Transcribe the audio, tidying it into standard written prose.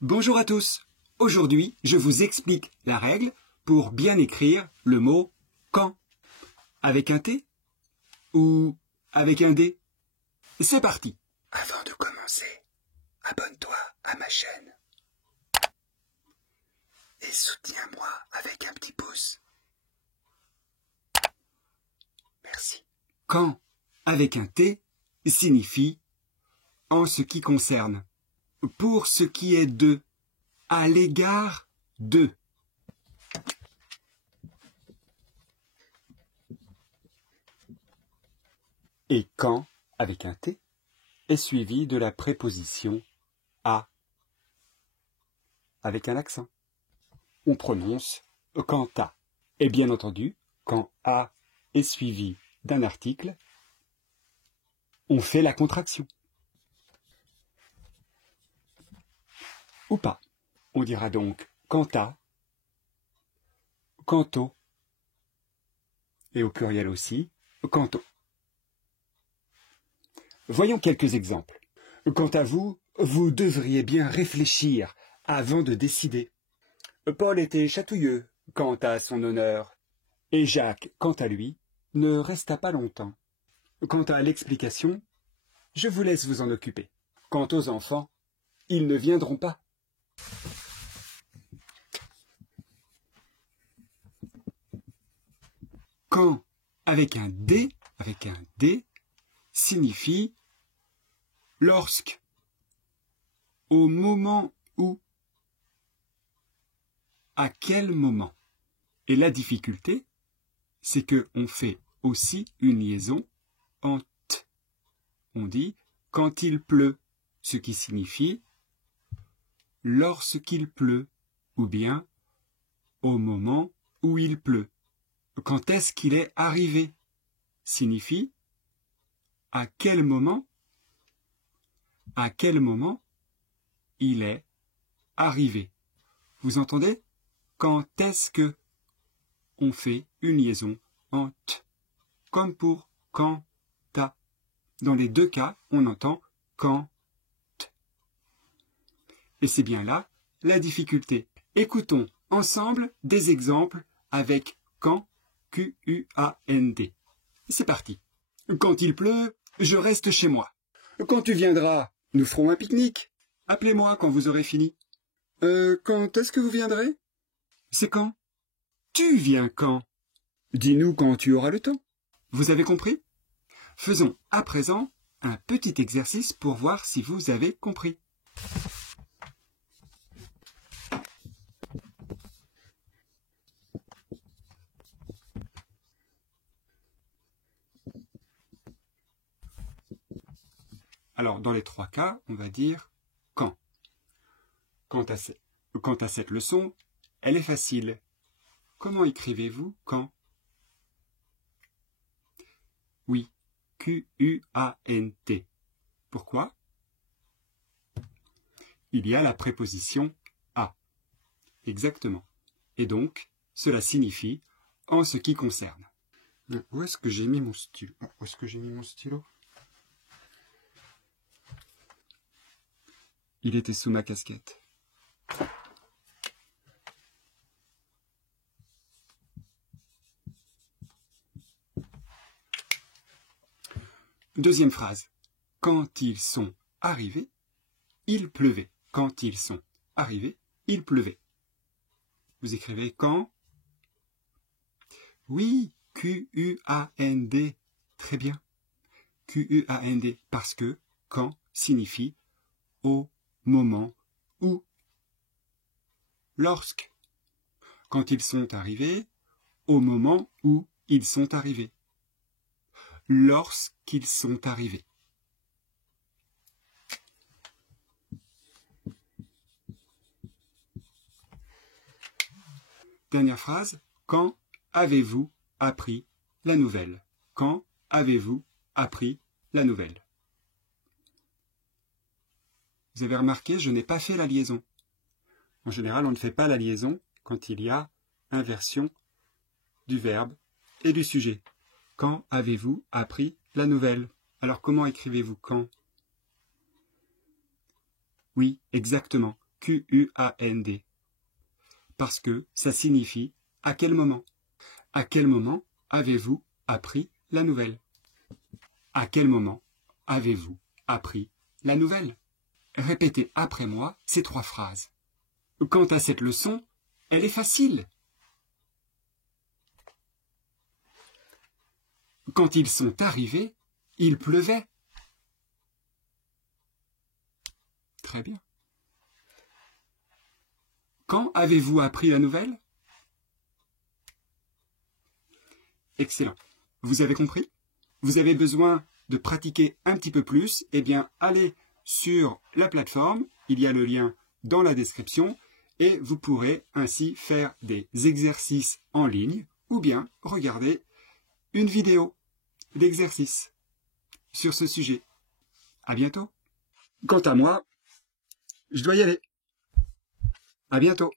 Bonjour à tous. Aujourd'hui, je vous explique la règle pour bien écrire le mot quand. Avec un T ou avec un D? C'est parti. Avant de commencer, abonne-toi à ma chaîne et soutiens-moi avec un petit pouce. Merci. Quand avec un T signifie en ce qui concerne, pour ce qui est de, à l'égard de. Et quand avec un T est suivi de la préposition à avec un accent. On prononce quant à. Et bien entendu, quand à est suivi d'un article, on fait la contraction. Ou pas. On dira donc quant à, quant au, et au pluriel aussi, quant au. Voyons quelques exemples. Quant à vous, vous devriez bien réfléchir avant de décider. Paul était chatouilleux quant à son honneur, et Jacques, quant à lui, ne resta pas longtemps. Quant à l'explication, je vous laisse vous en occuper. Quant aux enfants, ils ne viendront pas. Quand avec un D signifie lorsque, au moment où, à quel moment. Et la difficulté, c'est que on fait aussi une liaison en t. On dit quand il pleut, ce qui signifie lorsqu'il pleut, ou bien au moment où il pleut. Quand est-ce qu'il est arrivé signifie à quel moment il est arrivé. Vous entendez? Quand est-ce que on fait une liaison en t, comme pour quand à. Dans les deux cas, on entend quand t. Et c'est bien là la difficulté. Écoutons ensemble des exemples avec quand, Q-U-A-N-D. C'est parti. Quand il pleut, je reste chez moi. Quand tu viendras, nous ferons un pique-nique. Appelez-moi quand vous aurez fini. Quand est-ce que vous viendrez? C'est quand? Tu viens quand? Dis-nous quand tu auras le temps. Vous avez compris? Faisons à présent un petit exercice pour voir si vous avez compris. Alors, dans les trois cas, on va dire quand. Quant à cette leçon, elle est facile. Comment écrivez-vous quand? Oui, Q-U-A-N-T. Pourquoi? Il y a la préposition à. Exactement. Et donc, cela signifie en ce qui concerne. Où est-ce que j'ai mis mon stylo? Où est-ce que j'ai mis mon stylo? Il était sous ma casquette. Deuxième phrase. Quand ils sont arrivés, il pleuvait. Quand ils sont arrivés, il pleuvait. Vous écrivez quand? Oui, Q-U-A-N-D. Très bien. Q-U-A-N-D. Parce que quand signifie au moment où. Lorsque. Quand ils sont arrivés, au moment où ils sont arrivés. Lorsqu'ils sont arrivés. Dernière phrase. Quand avez-vous appris la nouvelle? Quand avez-vous appris la nouvelle? Vous avez remarqué, je n'ai pas fait la liaison. En général, on ne fait pas la liaison quand il y a inversion du verbe et du sujet. Quand avez-vous appris la nouvelle? Alors comment écrivez-vous quand? Oui, exactement. Q-U-A-N-D. Parce que ça signifie « à quel moment ». À quel moment avez-vous appris la nouvelle? À quel moment avez-vous appris la nouvelle? Répétez après moi ces 3 phrases. Quant à cette leçon, elle est facile. Quand ils sont arrivés, il pleuvait. Très bien. Quand avez-vous appris la nouvelle? Excellent. Vous avez compris? Vous avez besoin de pratiquer un petit peu plus? Eh bien, allez sur la plateforme, il y a le lien dans la description, et vous pourrez ainsi faire des exercices en ligne ou bien regarder une vidéo d'exercice sur ce sujet. À bientôt. Quant à moi, je dois y aller. À bientôt.